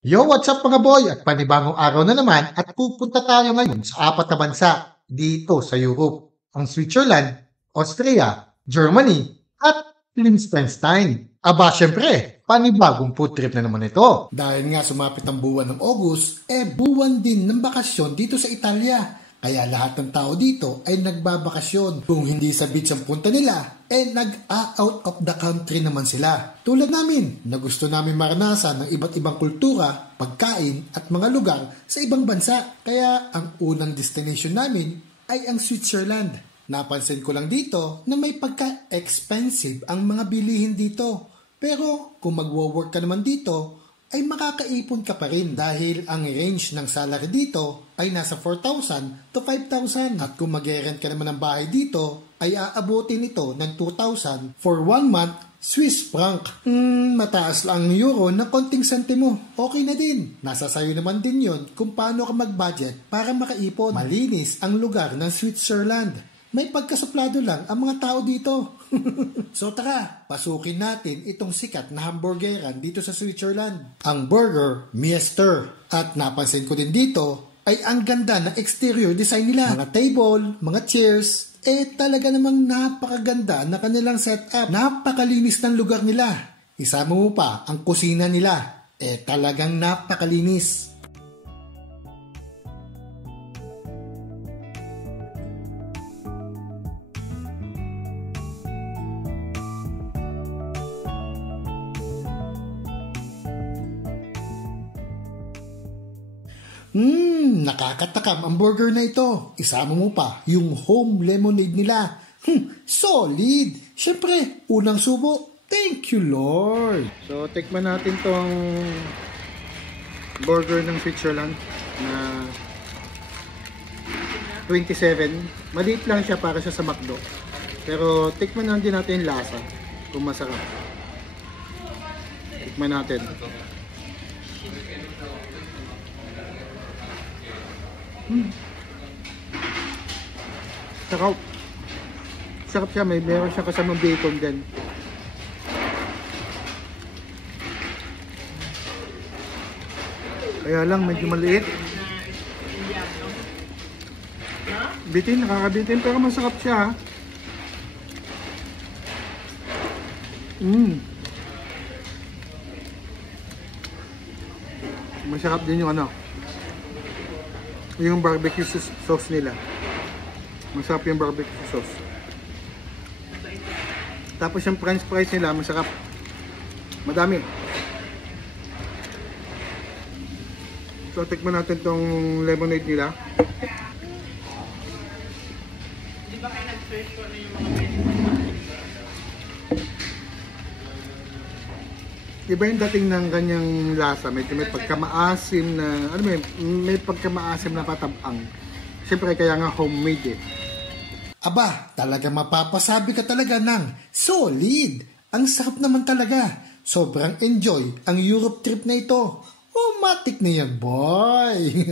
Yo, what's up mga boy? At panibagong araw na naman at pupunta tayo ngayon sa apat na bansa dito sa Europe. Ang Switzerland, Austria, Germany, at Liechtenstein. Aba, syempre, panibagong food trip na naman ito. Dahil nga sumapit ang buwan ng August, buwan din ng bakasyon dito sa Italia. Kaya lahat ng tao dito ay nagbabakasyon. Kung hindi sa beach ang punta nila, nag-out of the country naman sila. Tulad namin, na gusto namin maranasan ng iba't ibang kultura, pagkain at mga lugar sa ibang bansa. Kaya ang unang destination namin ay ang Switzerland. Napansin ko lang dito na may pagka-expensive ang mga bilihin dito. Pero kung magwo-work ka naman dito, ay makakaipon ka pa rin dahil ang range ng salary dito ay nasa 4,000 to 5,000. At kung mag-rent ka naman ng bahay dito, ay aabutin ito ng 2,000 for 1 month Swiss franc. Mataas lang ang euro ng konting sentimo. Okay na din. Nasa sayo naman din yon kung paano ka mag-budget para makaipon. Malinis ang lugar ng Switzerland. May pagkasuplado lang ang mga tao dito. So tara, pasukin natin itong sikat na hamburgeran dito sa Switzerland. Ang Burger Meister. At napansin ko din dito ay ang ganda ng exterior design nila. Mga table, mga chairs, talaga namang napakaganda na kanilang setup. Napakalinis ng lugar nila. Isama mo pa ang kusina nila. Talagang napakalinis. Nakakatakam ang burger na ito. Isama mo pa yung home lemonade nila. Solid! Siyempre, unang subo. Thank you, Lord! So, tikman natin tong burger ng Switzerland na 27. Maliit lang siya para siya sa McDo. Pero, tikman natin yung lasa. Kung masarap. Tikman natin. Sarap. Sarap siya. Meron siya kasamang bacon din. Kaya lang medyo maliit. Bitin, nakakabitin pero masarap siya. Masarap din yung yung barbecue sauce nila. Masarap yung barbecue sauce. Tapos yung french fries nila, masarap. Madami. So, tikman natin tong lemonade nila. Di ba kayo nag-search ko na yung mga iba yung dating ng kanyang lasa, medyo may pagkamaasim na, may pagkamaasim na patabang. Siyempre, kaya nga homemade Aba, talaga mapapasabi ka talaga ng solid. Ang sarap naman talaga. Sobrang enjoy ang Europe trip na ito. Matik na yan, boy!